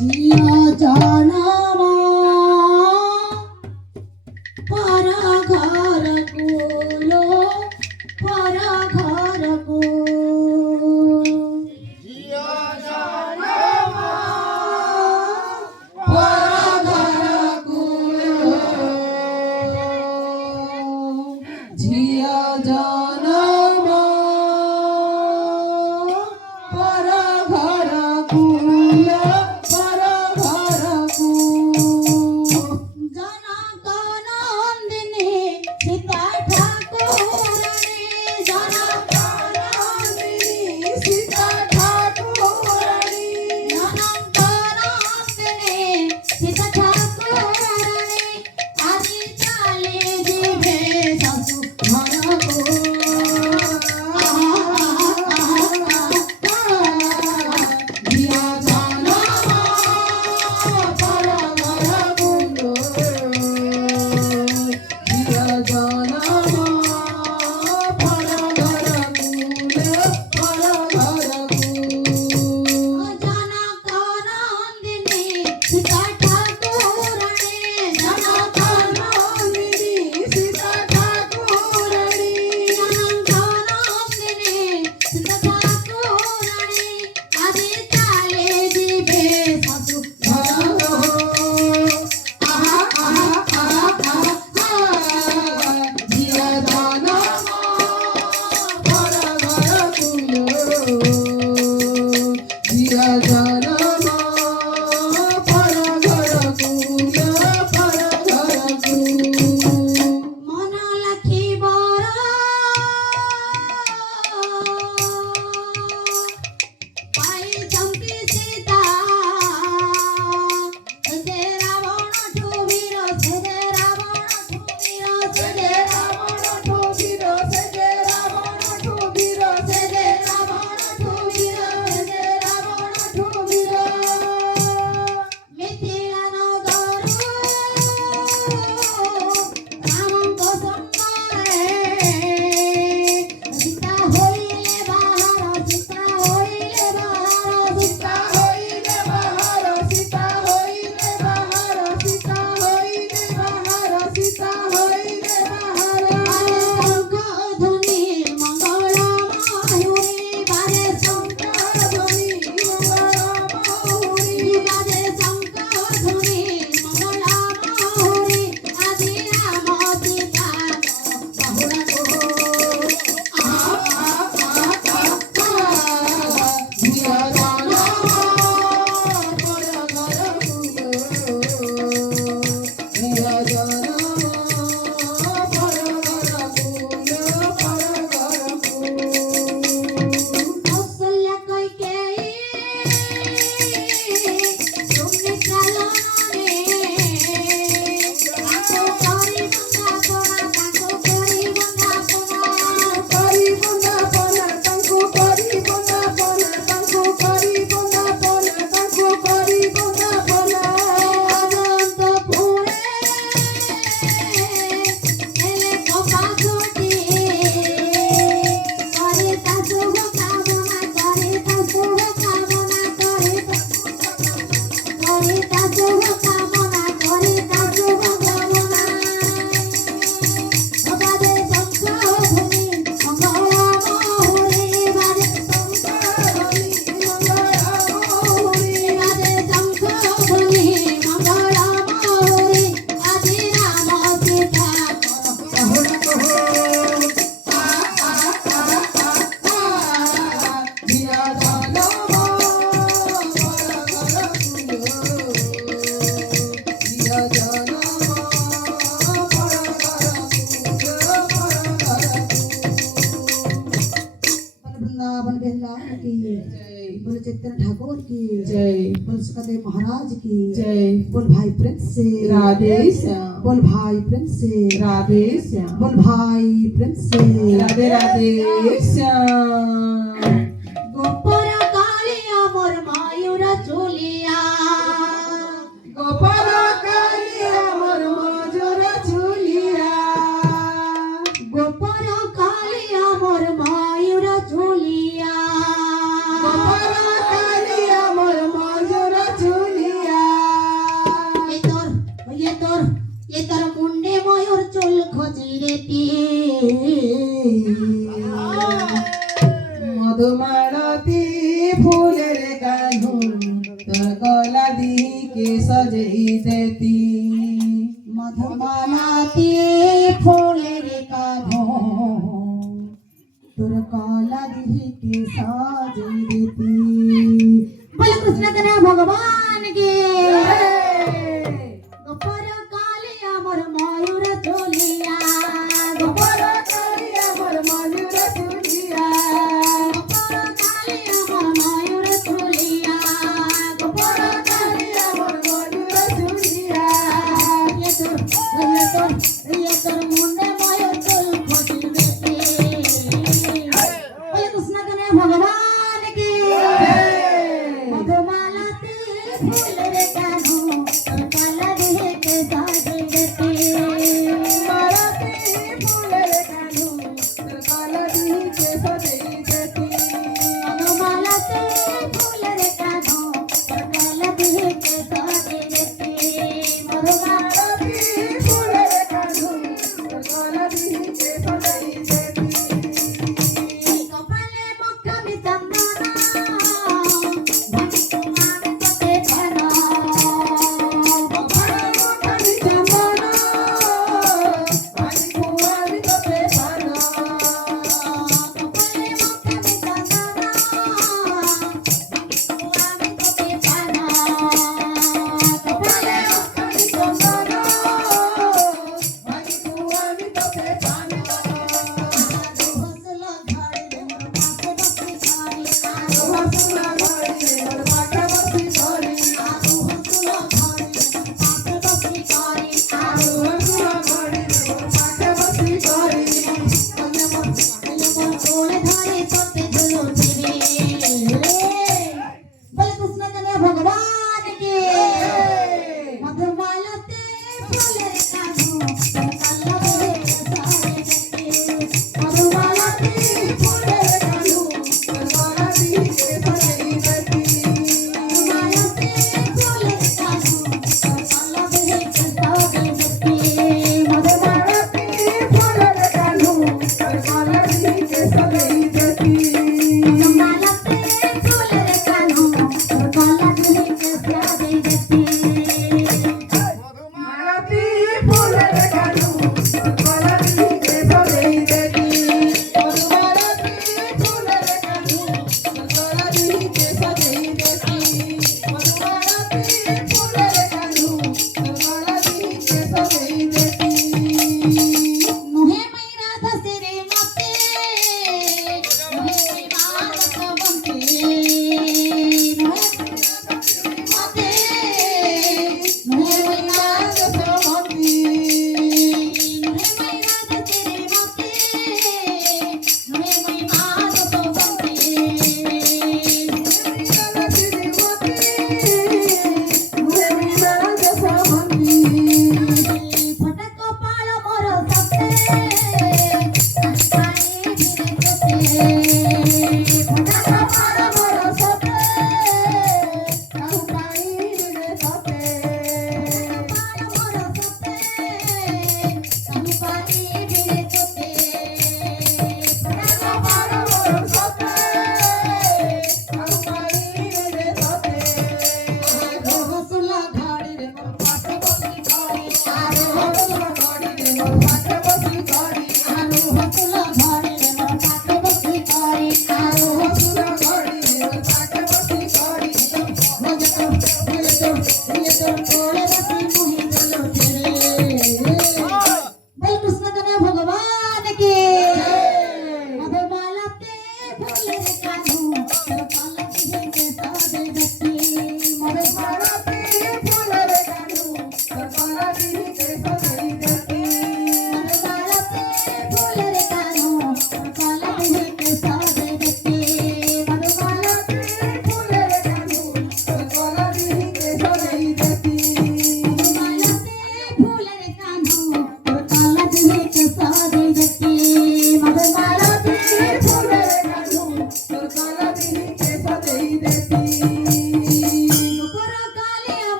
जिया जानामा परा घर कुलो परा घर को जिया जानामा परा घर कुलो जिया जानामा परा घर कुलो परा घर को जनकनंदिनी सीता ठाकुरानी जनकनंदिनी सीता ठाकुरानी जनकनंदिनी सीता ठाकुरानी आदि चाले जिबे सासु घर को जिया जानामा परा घर कुलो जिया जानामा परा घर कुलो परा घर को जनकनंदिनी सीता ठाकुरानी जनकनंदिनी सीता ठाकुरानी जनकनंदिनी सीता ठाकुरानी आदि चाले जिबे सासु घर को जिया जानामा परा घर कुलो जिया जानामा परा घर कुलो परा घर को मन लाखी बरा पाई चंपी सीता से रावण ठुवीर से रावण ठुवीर से रावण ठुवीर से रावण ठुवीर से रावण ठुवीर से रावण ठुवीर मिथिला नगर रामଙ୍କ ସଙ୍ଗରେ सीता होइले बाहर सीता होइले बाहर सीता होइले बाहर सीता होइले बाहर सीता होइले बाहर सीता होइले बाहर शंख ध्वनि मंगल माहुरी बाजे शंख ध्वनि मंगल माहुरी बाजे शंख ध्वनि मंगल माहुरी आदि राम सीता बहुरा को जिया जानामा परा घर कुलो जिया जानामा परा घर कुलो परा घर को कौशल्या कैकेयी सुमित्रा ललने ताको करी बंदापना ताको करी बंदापना करी बंदापना ताको करी बंदापना ताको करी बंदापना ताको करी बंदापना अनंत पुरे एले कपा छोटी करे ता शुभ कामना करे ता शुभ कामना करे ता शुभ कामना करे ता शुभ कामना बाजे शंख ध्वनि मंगल माहुरी बाजे शंख ध्वनि मंगल माहुरी बाजे शंख ध्वनि मंगल माहुरी आदि राम सीता बहुरा को जिया जानामा परा घर कुलो जिया जानामा परा घर कुलो परा घर को वृंदावन बिहार की जय बोल चैतन्य ठाकुर की जय बोल सुखदेव महाराज की जय बोल भाई प्रिंस से राधे श्याम बोल भाई प्रिंस से राधे श्याम बोल भाई प्रिंस से राधे राधे श्याम गोपर कालिया मोर मायूरा चुलिया गोपाल कालिया मोर मजूर चुलिया गोपर कालिया मोर मायूरा चुलिया गोपाल कालिया मोर मजूर चुलिया के सजई देती मधुमालती फूलेर काढ़ो तोर काला दिही के सजई देती बोले कृष्ण कन्हैया भगवान के गोपर काली अमर मयूर चोलिया गोपर काली अमर मयूर चोलिया गोपर काली अमर मयूर चोलिया गोपर काली अमर मयूर चोलिया ये तोर मुंडे मयूर चोल खोटी देती बोले कृष्ण कन्हैया भगवान की मधुमालती फूले